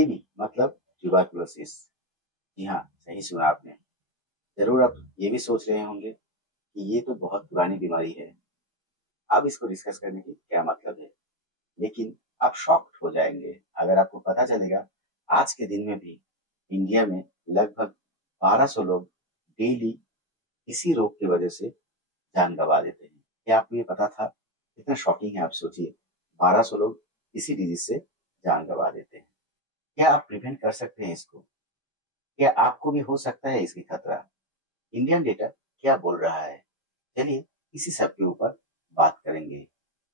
TB मतलब tuberculosis. जी हाँ, सही सुना आपने। जरूर आप ये भी सोच रहे होंगे कि ये तो बहुत पुरानी बीमारी है, अब इसको डिस्कस करने की क्या मतलब है। लेकिन आप शॉक्ड हो जाएंगे अगर आपको पता चलेगा आज के दिन में भी इंडिया में लगभग 1200 लोग डेली इसी रोग की वजह से जान गंवा देते हैं। क्या आपको ये पता था? कितना शॉकिंग है, आप सोचिए। 1200 लोग इसी डिजीज से जान गंवा देते हैं। क्या आप प्रिवेंट कर सकते हैं इसको? क्या आपको भी हो सकता है इसकी खतरा? इंडियन डेटा क्या बोल रहा है? चलिए इसी सब के ऊपर बात करेंगे।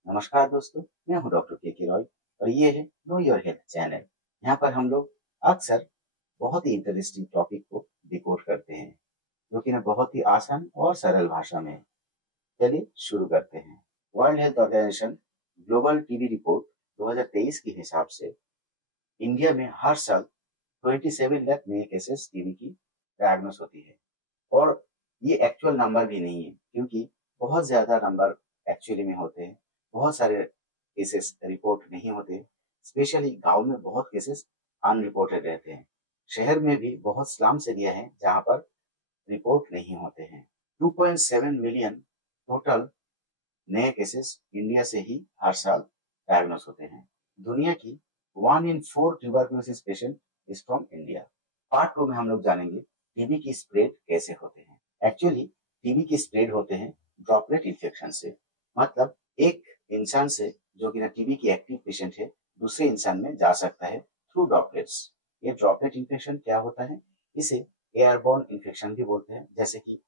नमस्कार दोस्तों, मैं हूं डॉक्टर के रॉय और ये है नो योर हेल्थ चैनल। यहाँ पर हम लोग अक्सर बहुत ही इंटरेस्टिंग टॉपिक को डिकोड करते हैं, जो कि ना बहुत ही आसान और सरल भाषा में। चलिए शुरू करते हैं। World health organisation global TB report 2023 के हिसाब से इंडिया में हर साल 27 लाख नए केसेस टीबी की डायग्नोस होती है। और ये एक्चुअल नंबर भी नहीं है, क्योंकि बहुत ज्यादा नंबर एक्चुअली में होते हैं। बहुत सारे केसेस रिपोर्ट नहीं होते। स्पेशली गांव में बहुत केसेस अनरिपोर्टेड रहते हैं। शहर में भी बहुत स्लम्स एरिया है जहां पर रिपोर्ट नहीं होते हैं। 2.7 मिलियन टोटल नए केसेस इंडिया से ही हर साल डायग्नोस होते हैं। दुनिया की 1 in 4 tuberculosis patient is from India. Part 2 में हम लोग जानेंगे टीबी की स्प्रेड कैसे होते हैं। एक्चुअली टीबी की स्प्रेड होते हैं ड्रॉपलेट इन्फेक्शन से। मतलब एक इंसान से जो कि ना टीबी की एक्टिव पेशेंट है दूसरे इंसान में जा सकता है थ्रू ड्रॉपलेट्स। ये ड्रॉपलेट इन्फेक्शन क्या होता है? इसे एयरबॉर्न इन्फेक्शन भी बोलते हैं। जैसे कि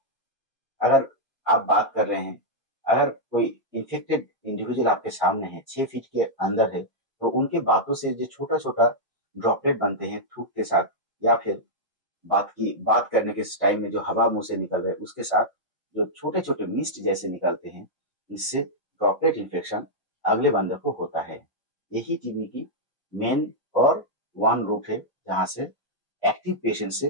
अगर आप बात कर रहे हैं, अगर कोई इन्फेक्टेड इंडिविजुअल आपके सामने है, 6 फीट के अंदर है, तो उनके बातों से जो छोटा छोटा ड्रॉपलेट बनते हैं थूक के साथ, या फिर बात करने के टाइम में जो हवा मुंह से निकल रहा है उसके साथ जो छोटे छोटे मिस्ट जैसे निकलते हैं, इससे ड्रॉपलेट इन्फेक्शन अगले बंदे को होता है। यही टीबी की मेन और वन रूट है, जहां से एक्टिव पेशेंट से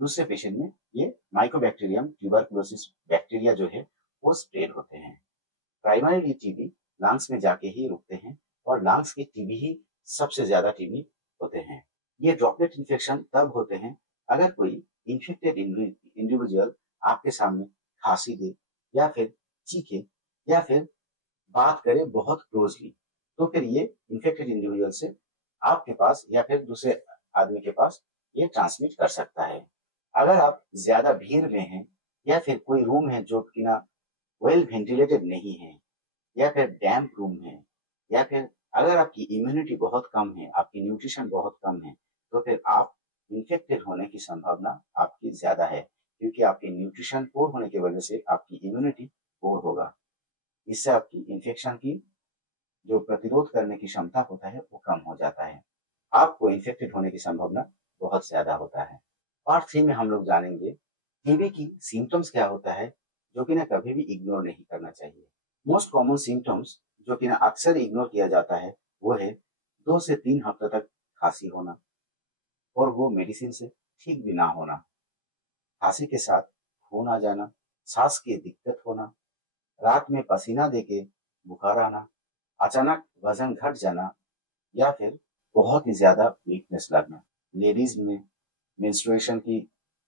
दूसरे पेशेंट में ये माइकोबैक्टीरियम ट्यूबरकुलोसिस बैक्टीरिया जो है वो स्प्रेड होते हैं। प्राइमरीली टीबी लंग्स में जाके ही रुकते हैं और लंग्स की टीबी ही सबसे ज्यादा टीबी होते हैं। ये ड्रॉपलेट इन्फेक्शन तब होते हैं अगर कोई इन्फेक्टेड इंडिविजुअल आपके सामने खांसी दे, या फिर चीखे, या फिर बात करे बहुत क्लोजली, तो फिर ये इन्फेक्टेड इंडिविजुअल से आपके पास या फिर दूसरे आदमी के पास ये ट्रांसमिट कर सकता है। अगर आप ज्यादा भीड़ में हैं, या फिर कोई रूम है जो कि ना वेल वेंटिलेटेड नहीं है, या फिर डैम्प रूम है, या फिर अगर आपकी इम्यूनिटी बहुत कम है, आपकी न्यूट्रिशन बहुत कम है, तो फिर आप इन्फेक्टेड होने की संभावना आपकी ज्यादा है, क्योंकि आपकी न्यूट्रिशन पोर होने की वजह से आपकी इम्यूनिटी पोर होगा। इससे आपकी इन्फेक्शन की जो प्रतिरोध करने की क्षमता होता है वो कम हो जाता है। आपको इन्फेक्टेड होने की संभावना बहुत ज्यादा होता है। पार्ट 3 में हम लोग जानेंगे टीबी की सिम्टम्स क्या होता है, जो कि ना कभी भी इग्नोर नहीं करना चाहिए। मोस्ट कॉमन सिम्टम्स जो कि ना अक्सर इग्नोर किया जाता है वो है 2 से 3 हफ्ते तक खांसी होना, और वो मेडिसिन से ठीक भी ना होना। खांसी के साथ खून आ जाना, सांस की दिक्कत होना, रात में पसीना देके बुखार आना, अचानक वजन घट जाना, या फिर बहुत ही ज्यादा वीकनेस लगना। लेडीज में मेंस्ट्रुएशन की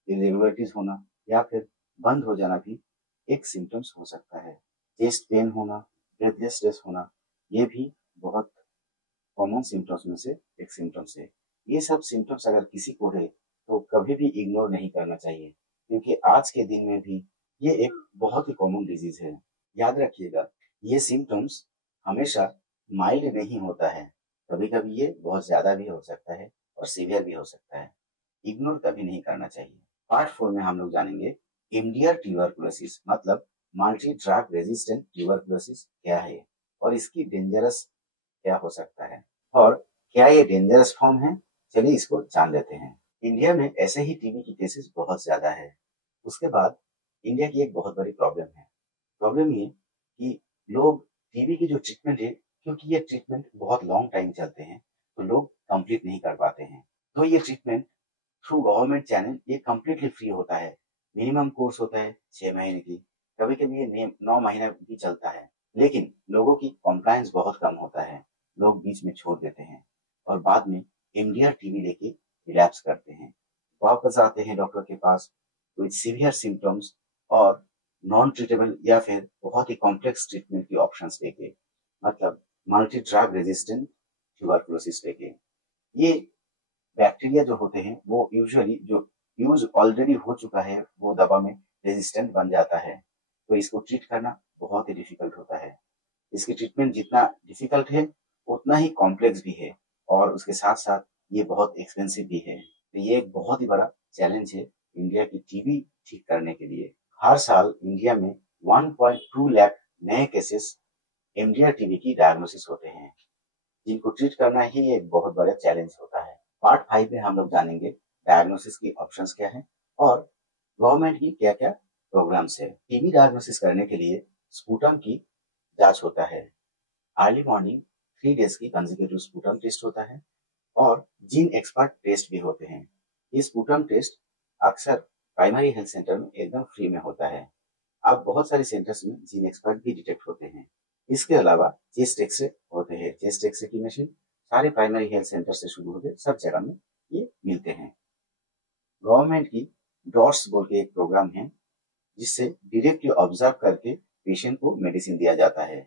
इरेगुलरिटीज होना या फिर बंद हो जाना भी एक सिम्टम्स हो सकता है। चेस्ट पेन होना, ब्रेथलेसनेस होना, ये भी बहुत कॉमन सिम्टम्स में से एक सिम्टम्स है। ये सब सिम्टम्स अगर किसी को है तो कभी भी इग्नोर नहीं करना चाहिए, क्योंकि आज के दिन में भी ये एक बहुत ही कॉमन डिजीज है। याद रखिएगा, ये सिम्टम्स हमेशा माइल्ड नहीं होता है। कभी कभी ये बहुत ज्यादा भी हो सकता है और सीवियर भी हो सकता है। इग्नोर कभी नहीं करना चाहिए। पार्ट 4 में हम लोग जानेंगे एमडीआर ट्यूबरकुलोसिस मतलब मल्टी ड्रग रेजिस्टेंट ट्यूबरकुलोसिस क्या है, और इसकी डेंजरस क्या हो सकता है, और क्या ये डेंजरस फॉर्म है। चलिए इसको जान लेते हैं। इंडिया में ऐसे ही टीबी की केसेस बहुत ज्यादा है। उसके बाद इंडिया की एक बहुत बड़ी प्रॉब्लम है। प्रॉब्लम ये कि लोग टीबी की जो ट्रीटमेंट है, क्योंकि ये ट्रीटमेंट बहुत लॉन्ग टाइम चलते हैं, तो लोग कंप्लीट नहीं कर पाते हैं। तो ये ट्रीटमेंट थ्रू गवर्नमेंट चैनल ये कम्प्लीटली फ्री होता है। मिनिमम कोर्स होता है 6 महीने की, कभी कभी ये 9 महीना भी चलता है। लेकिन लोगों की कॉम्प्लायंस बहुत कम होता है, लोग बीच में छोड़ देते हैं और बाद में इंडिया टीवी लेके रिलैप्स करते हैं, वापस आते हैं डॉक्टर के पास विद सीवियर सिम्टम्स और नॉन ट्रीटेबल या फिर बहुत ही कॉम्प्लेक्स ट्रीटमेंट की ऑप्शंस लेके, मतलब मल्टी ड्रग रेजिस्टेंट ट्यूबरकुलोसिस लेके। ये बैक्टीरिया जो होते हैं वो यूजुअली जो यूज ऑलरेडी हो चुका है वो दवा में रेजिस्टेंट बन जाता है, तो इसको ट्रीट करना बहुत ही डिफिकल्ट होता है। इसकी ट्रीटमेंट जितना डिफिकल्ट है उतना ही कॉम्प्लेक्स भी है और उसके साथ साथ ये बहुत एक्सपेंसिव भी है। तो ये एक बहुत ही बड़ा चैलेंज है इंडिया की टीबी ठीक करने के लिए। हर साल इंडिया में 1.2 लाख नए केसेस इंडिया टीबी की डायग्नोसिस होते हैं, जिनको ट्रीट करना ही एक बहुत बड़ा चैलेंज होता है। पार्ट 5 में हम लोग जानेंगे डायग्नोसिस की ऑप्शंस क्या हैं और गवर्नमेंट की क्या क्या प्रोग्राम्स है। टीबी डायग्नोसिस करने के लिए स्पूटम की जांच होता है। अर्ली मॉर्निंग 3 डेज की कंसेक्यूटिव स्पूटम टेस्ट होता है और जीन एक्सपर्ट टेस्ट भी होते हैं। ये स्पूटम टेस्ट अक्सर प्राइमरी हेल्थ सेंटर में एकदम फ्री में होता है। अब बहुत सारे सेंटर्स में जीन एक्सपर्ट भी डिटेक्ट होते हैं। इसके अलावा चेस्ट एक्सरे होते हैं। चेस्ट एक्सरे की मशीन सारे प्राइमरी हेल्थ सेंटर से शुरू होकर सब जगह में ये मिलते हैं। गवर्नमेंट की डॉट्स बोल के एक प्रोग्राम है जिससे डायरेक्टली ऑब्जर्व करके पेशेंट को मेडिसिन दिया जाता है,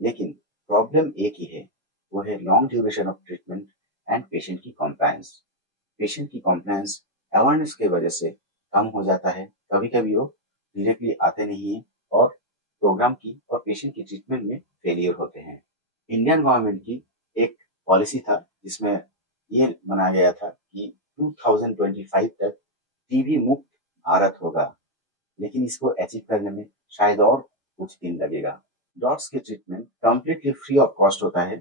लेकिन प्रॉब्लम एक ही है, वो है long duration of treatment and patient की कॉम्प्लायंस। पेशेंट की कॉम्प्लायंस अवेयरनेस की वजह से कम हो जाता है। कभी कभी वो डायरेक्टली आते नहीं है और प्रोग्राम की और पेशेंट की ट्रीटमेंट में फेलियर होते हैं। इंडियन गवर्नमेंट की एक पॉलिसी था जिसमें ये बनाया गया था कि 2025 तक टीबी मुक्त भारत होगा, लेकिन इसको अचीव करने में शायद और कुछ दिन लगेगा। डॉट्स के treatment completely free of cost होता है।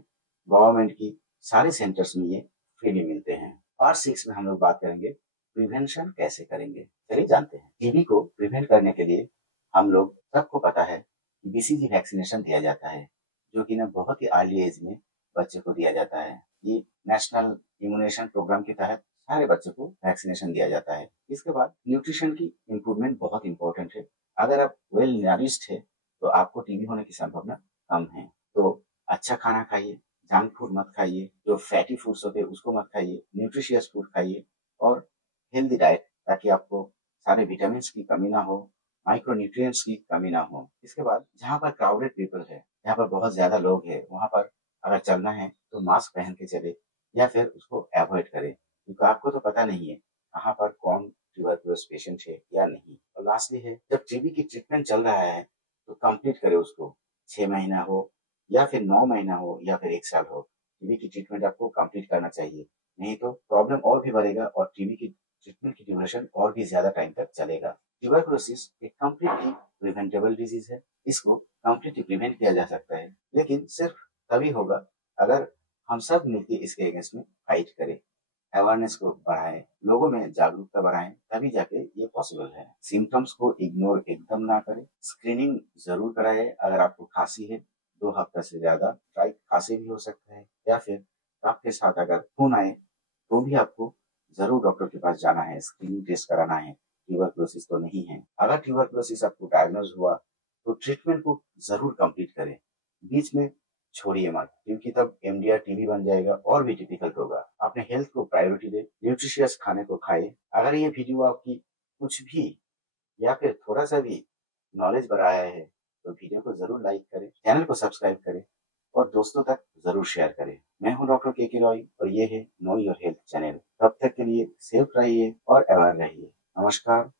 गवर्नमेंट की सारे सेंटर्स में ये फ्रीली मिलते हैं। पार्ट 6 में हम लोग बात करेंगे प्रिवेंशन कैसे करेंगे। चलिए जानते हैं। टीबी को प्रिवेंट करने के लिए हम लोग सबको पता है कि बीसीजी वैक्सीनेशन दिया जाता है, जो कि ना बहुत ही अर्ली एज में बच्चे को दिया जाता है। ये नेशनल इम्यूनेशन प्रोग्राम के तहत सारे बच्चों को वैक्सीनेशन दिया जाता है। इसके बाद न्यूट्रिशन की इम्प्रूवमेंट बहुत इंपॉर्टेंट है। अगर आप वेल नरिश्ड है तो आपको टीबी होने की संभावना कम है। तो अच्छा खाना खाइए, जंक फूड मत खाइए, जो फैटी फूड्स होते हैं उसको मत खाइए, न्यूट्रिशियस फूड खाइए और हेल्दी डाइट, ताकि आपको सारे विटामिन की कमी ना हो, माइक्रो न्यूट्रिएंट्स की कमी ना हो। इसके बाद जहाँ पर क्राउडेड पीपल है, जहाँ पर बहुत ज्यादा लोग हैं, वहां पर अगर चलना है तो मास्क पहन के चले या फिर उसको अवॉइड करें, क्योंकि आपको तो पता नहीं है कहाँ पर कौन ट्यूबरकुलोसिस पेशेंट है या नहीं। और लास्टली है, जब टीबी की ट्रीटमेंट चल रहा है तो कंप्लीट करे उसको। 6 महीना हो या फिर 9 महीना हो या फिर 1 साल हो, टीबी की ट्रीटमेंट आपको कंप्लीट करना चाहिए। नहीं तो प्रॉब्लम और भी बढ़ेगा और टीबी की ट्रीटमेंट की ड्यूरेशन और भी ज्यादा टाइम तक चलेगा। ट्यूबरकुलोसिस एक कंप्लीटली प्रिवेंटेबल डिजीज है। इसको कंप्लीटली प्रिवेंट किया जा सकता है, लेकिन सिर्फ तभी होगा अगर हम सब मिलकर इसके अगेंस्ट में फाइट करें, अवेयरनेस को बढ़ाएं, लोगों में जागरूकता बढ़ाएं, तभी जाके ये पॉसिबल है। सिम्टम्स को इग्नोर एकदम ना करें, स्क्रीनिंग जरूर कराएं। अगर आपको खांसी है 2 हफ्ते से ज्यादा, ट्राई खांसी भी हो सकता है, या फिर आपके साथ अगर खून आए तो भी आपको जरूर डॉक्टर के पास जाना है, स्क्रीनिंग टेस्ट कराना है, ट्यूबरकुलोसिस तो नहीं है। अगर ट्यूबरकुलोसिस आपको डायग्नोज हुआ तो ट्रीटमेंट को जरूर कंप्लीट करें, बीच में छोड़िए मत, क्योंकि तब एमडीआर टीबी बन जाएगा और भी डिफिकल्ट होगा। अपने हेल्थ को प्रायोरिटी दे, न्यूट्रिशियस खाने को खाए। अगर ये वीडियो आपकी कुछ भी या फिर थोड़ा सा भी नॉलेज बढ़ाया है तो वीडियो को जरूर लाइक करें, चैनल को सब्सक्राइब करें और दोस्तों तक जरूर शेयर करें। मैं हूं डॉक्टर के रॉय और ये है नो योर हेल्थ चैनल। तब तक के लिए सेफ रहिए और अवेयर रहिए। नमस्कार।